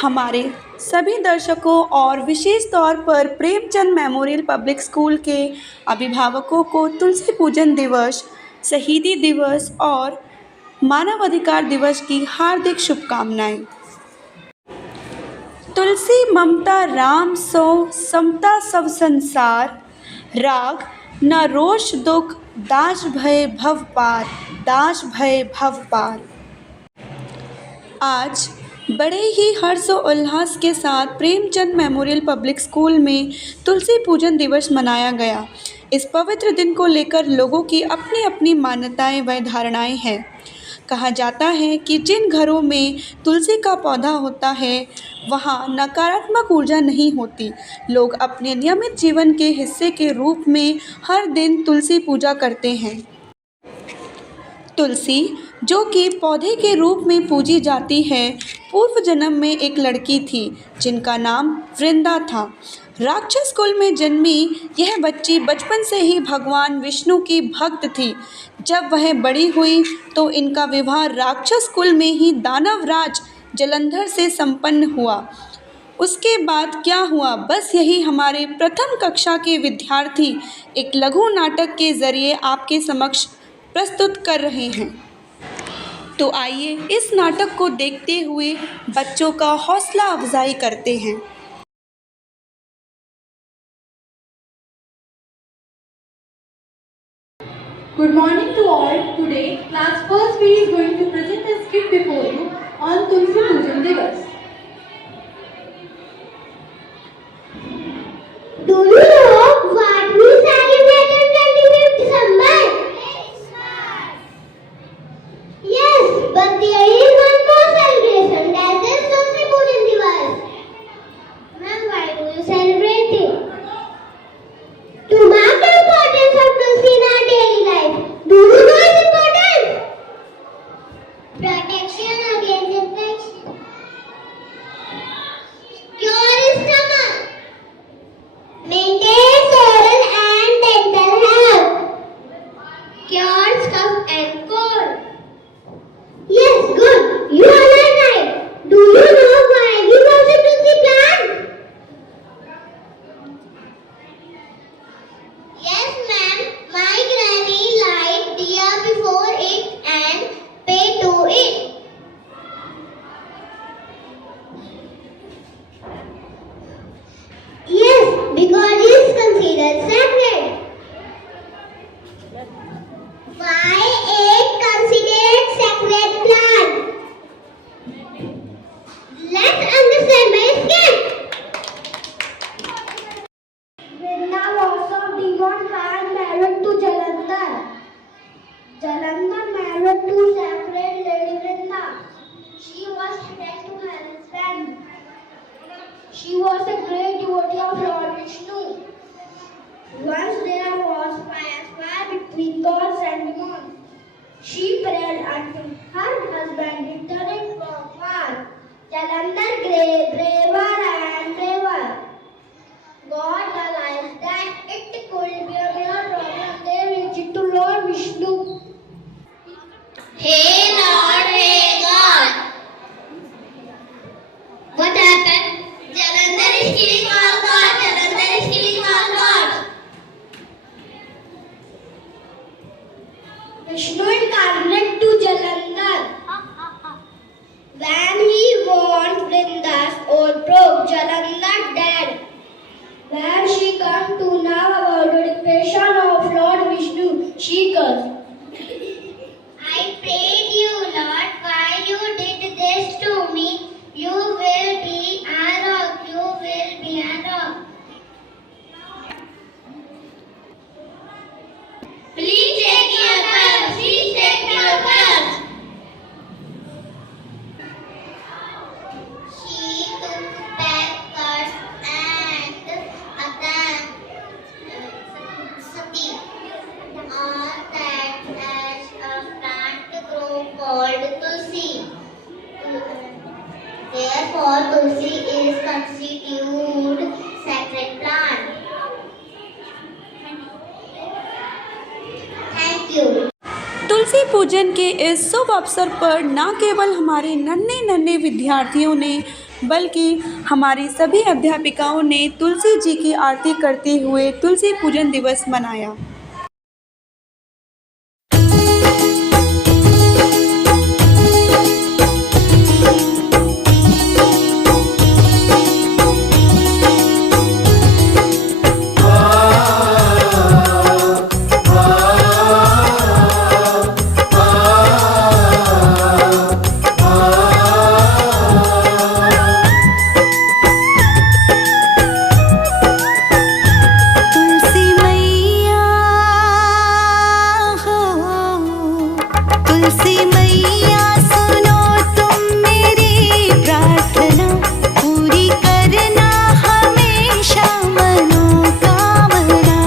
हमारे सभी दर्शकों और विशेष तौर पर प्रेमचंद मेमोरियल पब्लिक स्कूल के अभिभावकों को तुलसी पूजन दिवस, शहीदी दिवस और मानवाधिकार दिवस की हार्दिक शुभकामनाएं। तुलसी ममता राम सो समता सब संसार, राग न रोष दुख दास भय भव पार, दास भय भव पार। आज बड़े ही हर्ष और उल्लास के साथ प्रेमचंद मेमोरियल पब्लिक स्कूल में तुलसी पूजन दिवस मनाया गया। इस पवित्र दिन को लेकर लोगों की अपनी अपनी मान्यताएं व धारणाएं हैं। कहा जाता है कि जिन घरों में तुलसी का पौधा होता है वहाँ नकारात्मक ऊर्जा नहीं होती। लोग अपने नियमित जीवन के हिस्से के रूप में हर दिन तुलसी पूजा करते हैं। तुलसी, जो कि पौधे के रूप में पूजी जाती है, पूर्व जन्म में एक लड़की थी जिनका नाम वृंदा था। राक्षस कुल में जन्मी यह बच्ची बचपन से ही भगवान विष्णु की भक्त थी। जब वह बड़ी हुई तो इनका विवाह राक्षस कुल में ही दानवराज जलंधर से संपन्न हुआ। उसके बाद क्या हुआ, बस यही हमारे प्रथम कक्षा के विद्यार्थी एक लघु नाटक के जरिए आपके समक्ष प्रस्तुत कर रहे हैं। तो आइए इस नाटक को देखते हुए बच्चों का हौसला अफजाई करते हैं। Good morning to all. Today, class first B is going to present a skit before you on Tulsi Pujan Divas. Do you know what we celebrate on 25th December? Yes, but there is one more celebration, that is Tulsi Pujan Divas. Ma'am, why do you celebrate it? To mark the importance of Tulsi in our daily life. Do you know its importance? Protection against infection. Cure stomach. Maintains oral and dental health. Cures cough and cold. Yes, good. You are right. Do you know why we worship Tulsi plant? Yes, ma'am. My granny light diya before it and pray to it. Yes, because it is considered sacred. Why it considered sacred plant? Let's understand by skit. Vrinda was of Devon and married to Jalandhar. Jalandhar married to sacred Lady Vrinda. She was attached to her husband. She was a great devotee of Lord Vishnu. Once there was fire between gods and demons. She prayed until her husband returned from war. Jalandhar grew braver and braver. God realized that it could be a mere problem. They reached to Lord Vishnu. Hey Lord, hey God. What happened? Jalandhar is killing all gods. Jalandhar is killing all gods. Vishnu incarnate to Jalandhar. When he warned Vrinda's old probe, Jalandhar died. When she come to know about the depression of Lord Vishnu, she cursed. I prayed you, Lord, why you did this to me? You will be a rock, you will be a rock. Please take your curse, please take your curse. She took back curse and attacked Sati on that ash a plant grow called Tulsi. Therefore, Tulsi is constituted sacred plant. Thank you. तुलसी पूजन के इस शुभ अवसर पर न केवल हमारे नन्हे नन्हे विद्यार्थियों ने बल्कि हमारी सभी अध्यापिकाओं ने तुलसी जी की आरती करते हुए तुलसी पूजन दिवस मनाया। तुलसी मैया हो, तुलसी मैया सुनो तुम मेरी प्रार्थना, पूरी करना हमेशा मनोकामना।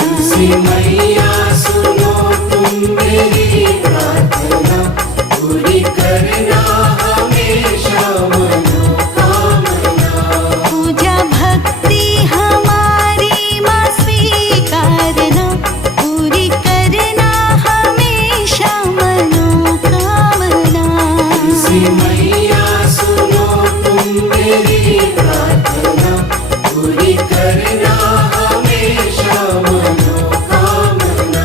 तुलसी मैया सुनो तुम मेरी प्रार्थना, पूरी करना हमेशा मनोकामना। पूजा भक्ति हमारी माँ स्वीकारना, पूरी करना हमेशा मनोकामना। तुलसी मैया सुनो तुम मेरी प्रार्थना, पूरी करना हमेशा मनोकामना।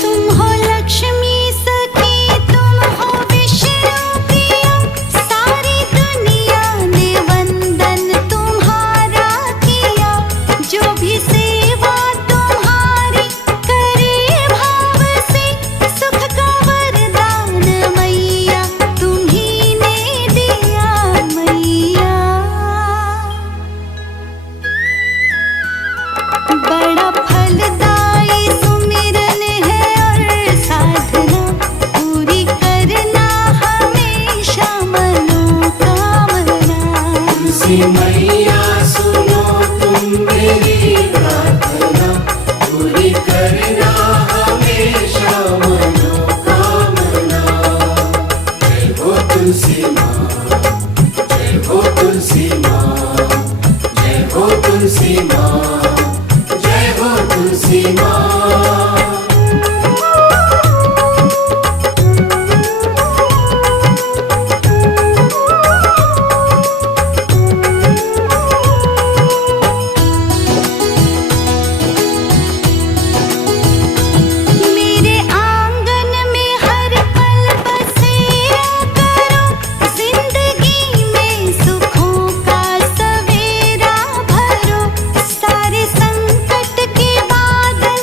तुम हो लक्ष्मी सखी, तुम हो विष्णु प्रिया, सारी दुनिया ने वंदन तुम्हारा किया। जो भी सेवा तुम्हारी करे भाव से, सुख का वरदान मैया तुम्ही ने दिया मैया। बड़ा फलदायी सुमिरन है और साधना, पूरी करना हमेशा मनोकामना। तुलसी मैया सुनो तुम मेरी प्रार्थना, पूरी करना हमेशा मनोकामना। जय हो तुलसी माँ, जय हो तुलसी माँ, जय हो तुलसी माँ, जय हो तुलसी माँ। मेरे आंगन में हर पल बसेरा करो, जिंदगी में सुखों का सवेरा भरो। सारे संकट के बादल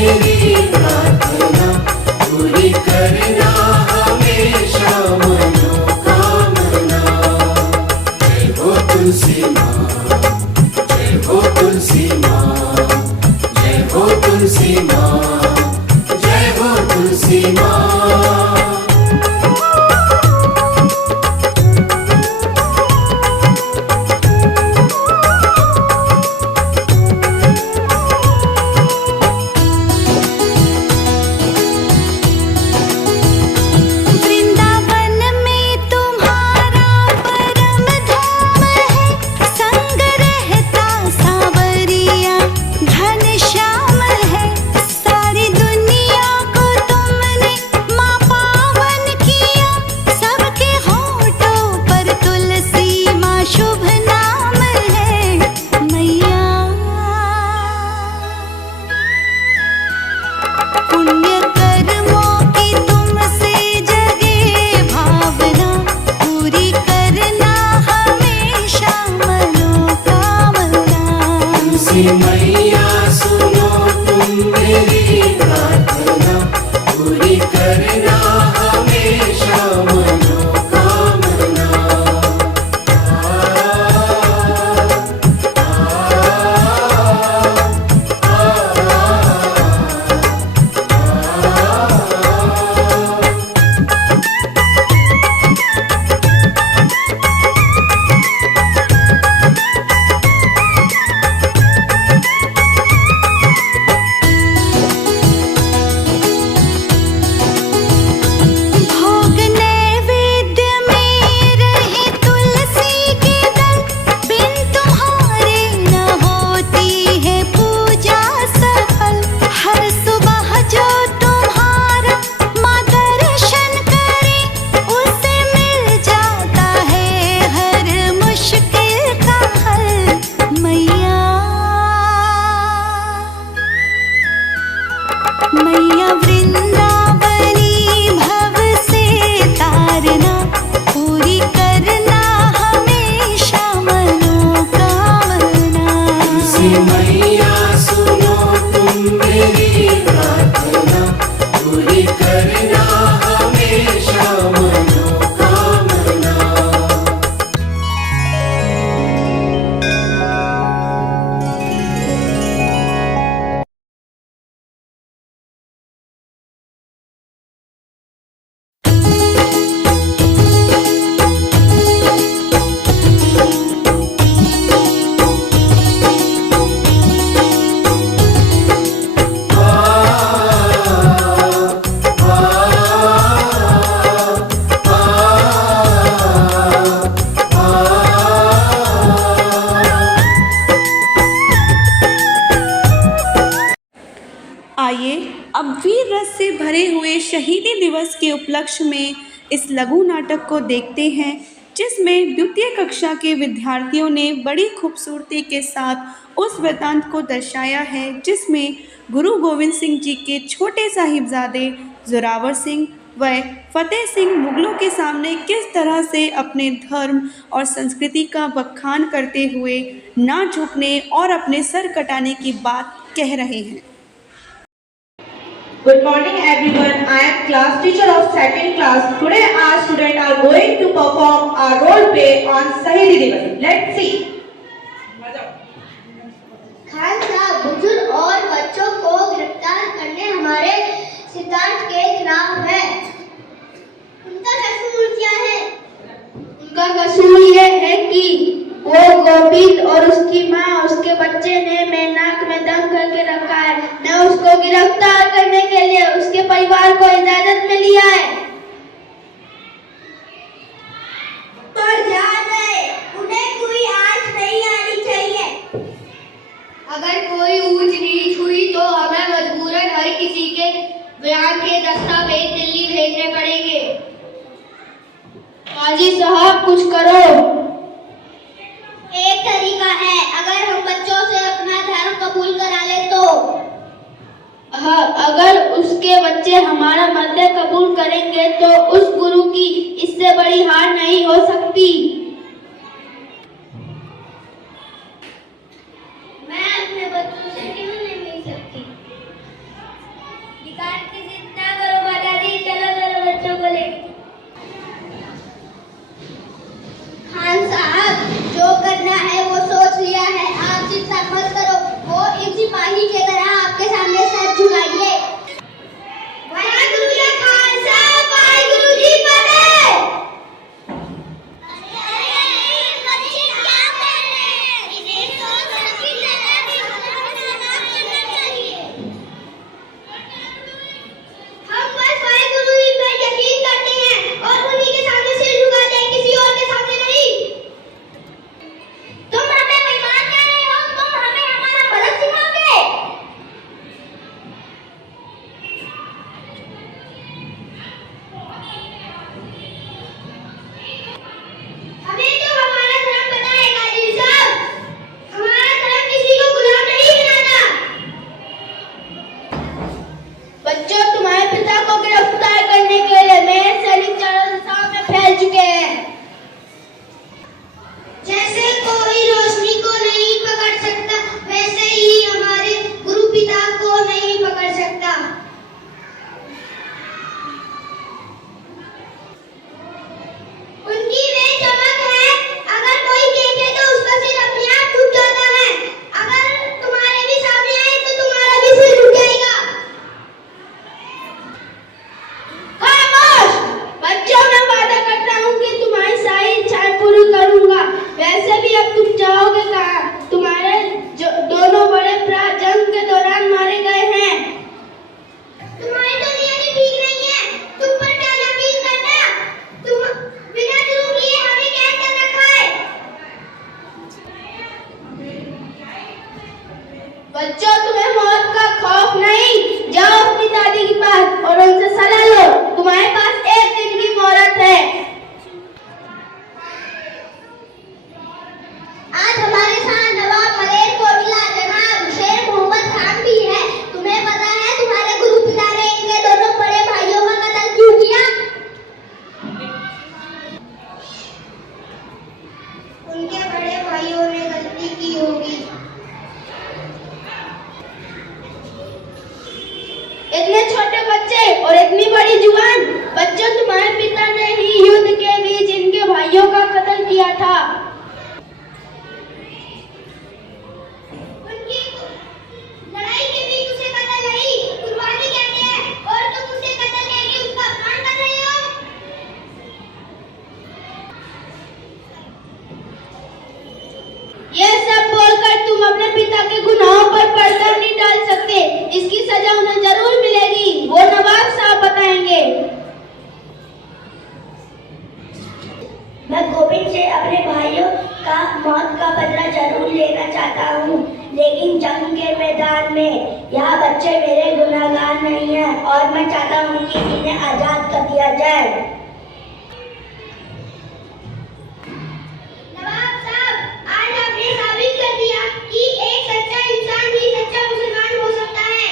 मेरी प्रार्थना पूरी करना हमेशा मनोकामना। जय हो तुलसी माँ, जय हो तुलसी माँ, जय हो तुलसी माँ, जय हो तुलसी माँ। वृंदावन में तुम्हारा परम धाम है, संग रहता सांवरिया घन श्याम है। सारी दुनिया को तुमने माँ पावन किया, सबके होठों पर तुलसी माँ शुभ नाम है। मैया पुण्य कर्मों की तुमसे जगे भावना, पूरी करना हमेशा मनोकामना। तुलसी मैया सुनो तुम मेरी प्रार्थना पूरी करना हमेशा मनोकामना। भोग नैवेद्य में रहे तुलसी के दल, बिन तुम्हारे न होती है पूजा सफल। हर सुबह जो तुम्हारा माँ दर्शन करे, उसे मिल जाता है हर मुश्किल का हल। मैया मैया वृंदावनी भव से तारना, पूरी करना हमेशा मनोकामना। तुलसी मैया सुनो तुम मेरी प्रार्थना पूरी करना हमेशा मनोकामना। आइए अब वीर रस से भरे हुए शहीदी दिवस के उपलक्ष्य में इस लघु नाटक को देखते हैं, जिसमें द्वितीय कक्षा के विद्यार्थियों ने बड़ी खूबसूरती के साथ उस वृतांत को दर्शाया है जिसमें गुरु गोविंद सिंह जी के छोटे साहिबजादे जोरावर सिंह व फतेह सिंह मुगलों के सामने किस तरह से अपने धर्म और संस्कृति का बखान करते हुए ना झुकने और अपने सर कटाने की बात कह रहे हैं। Good morning everyone. I am class teacher of 2nd class. Today our students are going to perform a role play on Shahidi Divas. Let's see. Khan साहब, बुजुर्ग और बच्चों को गिरफ्तार करने हमारे सिद्धांत के खिलाफ है। उनका कसूर क्या है? उनका कसूर ये है कि वो गोविंद और उसकी माँ और उसके बच्चे ने मेनाक में दम करके रखा है। मैं उसको गिरफ्तार करने के लिए उसके परिवार को इजाजत में लिया है। पर ध्यान रहे, उन्हें कोई आंच नहीं आनी चाहिए। अगर कोई ऊंच नीच हुई तो हमें मजबूरन हर किसी के बयान के दस्तावेज दिल्ली भेजने पड़ेंगे। काजी साहब कुछ करो। एक तरीका है, अगर हम बच्चों से अपना धर्म कबूल करा ले तो। अगर उसके बच्चे हमारा मत कबूल करेंगे तो उस गुरु की इससे बड़ी हार नहीं हो सकती। मैं अपने बच्चों से क्यों नहीं मिल सकती? ज्योति चारों दिशाओं में फैल चुके हैं। जैसे कोई रोशनी को नहीं पकड़ सकता, वैसे ही हमारे गुरु पिता को नहीं पकड़ सकता। उनकी वे चमक है, अगर कोई देखे तो उसका सिर अपने आप टूट जाता है। अगर तुम्हारे भी सामने आए तो तुम्हारा भी सिर टूट जाएगा। खामोश! बच्चों, मैं वादा करता हूँ कि तुम्हारी सारी इच्छाएं पूरी करूंगा। वैसे भी अब तुम जाओगे कहाँ? तुम्हारे दोनों बड़े भरा जंग के दौरान मारे गए हैं। तुम्हारी तो नीयत ठीक नहीं है। तुम पर क्या यकीन करना? तुम बिना जुर्म किए हमें कैद कर रखा है। बच्चों, तुम्हें मौत का खौफ नहीं? जाओ अपनी दादी के पास और उनसे सलाह लो। तुम्हारे पास एक दिन की मोहलत है। आज हमारे साथ नवाब मलेरकोटला जनाब शेर मोहम्मद खान भी है। तुम्हें पता है तुम्हारे गुरु पिता ने इनके दोनों बड़े भाइयों का कत्ल क्यों किया? उनके बड़े भाइयों ने गलती की होगी। इतने छोटे बच्चे और इतनी बड़ी जुबान। बच्चों, तुम्हारे पिता ने ही युद्ध के बीच इनके भाइयों का कत्ल किया था। उनकी लड़ाई के बीच उसे कत्ल नहीं, कुर्बानी कहते हैं, और तुम उसे कत्ल कह के उसका अपमान कर रहे हो। यह सब बोलकर तुम अपने पिता के गुनाहों पर पर्दा नहीं डाल सकते। इसकी सजा उन्हें जरूर मिलेगी, वो नवाब साहब बताएंगे। मैं गोविंद से अपने भाइयों का मौत का बदला जरूर लेना चाहता हूँ, लेकिन जंग के मैदान में यहाँ बच्चे मेरे गुनहगार नहीं हैं और मैं चाहता हूँ कि इन्हें आजाद कर दिया जाए। नवाब साहब, आज आपने साबित कर दिया कि एक सच्चा इंसान ही सच्चा मुसलमान हो सकता है।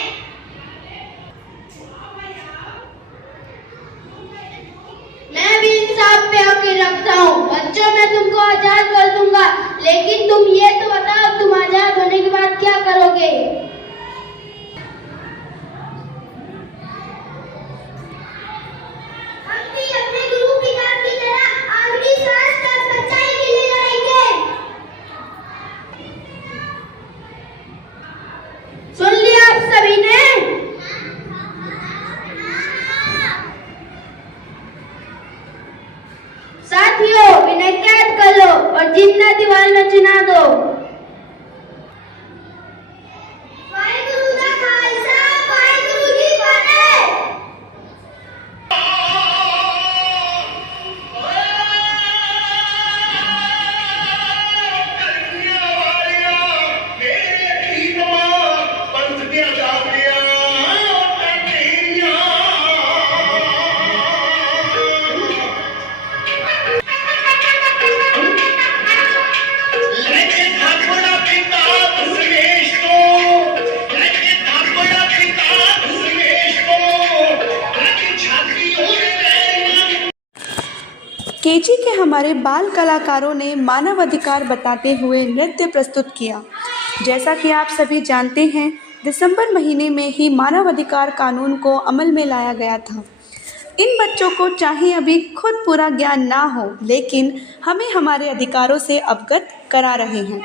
मैं भी इंसाफ पे यकीन रखता हूँ। बच्चों, मैं तुमको आजाद कर दूंगा, लेकिन तुम ये तो बताओ, तुम आजाद होने के बाद क्या करोगे? हम भी अपने गुरु पिता की तरह आखिरी सांस तक सच्चाई के लिए लड़ेंगे। सुन लिया आप सभी ने? साथियों, इन्हें कैद कर लो और जिंदा दीवार में चिना दो। वाहेगुरु दा खालसा, वाहेगुरु जी फतेह। केजी के हमारे बाल कलाकारों ने मानव अधिकार बताते हुए नृत्य प्रस्तुत किया। जैसा कि आप सभी जानते हैं, दिसंबर महीने में ही मानव अधिकार कानून को अमल में लाया गया था। इन बच्चों को चाहे अभी खुद पूरा ज्ञान ना हो, लेकिन हमें हमारे अधिकारों से अवगत करा रहे हैं।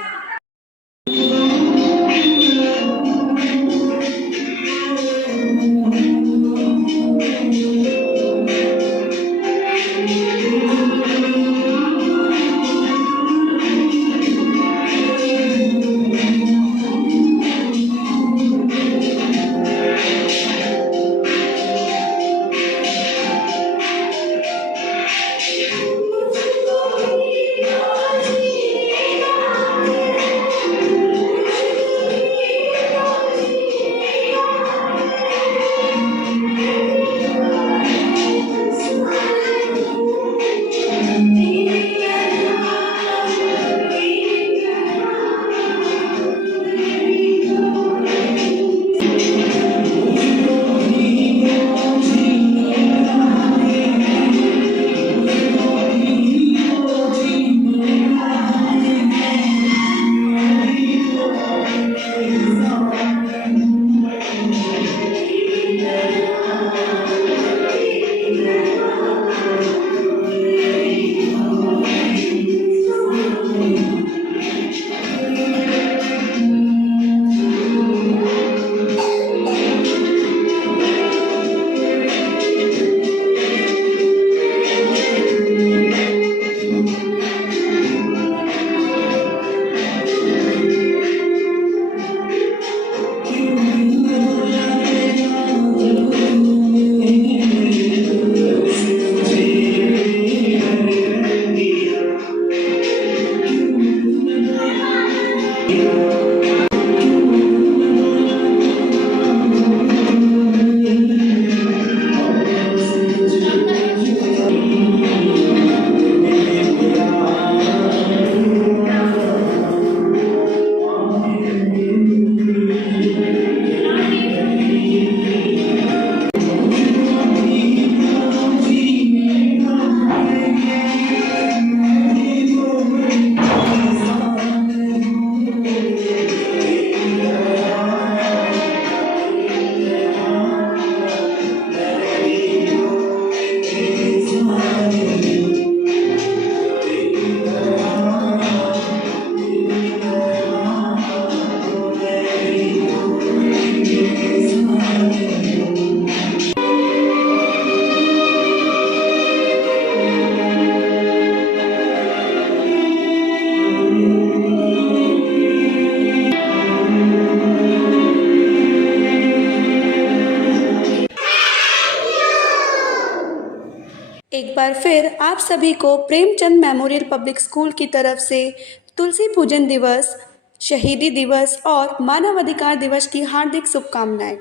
एक बार फिर आप सभी को प्रेमचंद मेमोरियल पब्लिक स्कूल की तरफ से तुलसी पूजन दिवस, शहीदी दिवस और मानवाधिकार दिवस की हार्दिक शुभकामनाएं।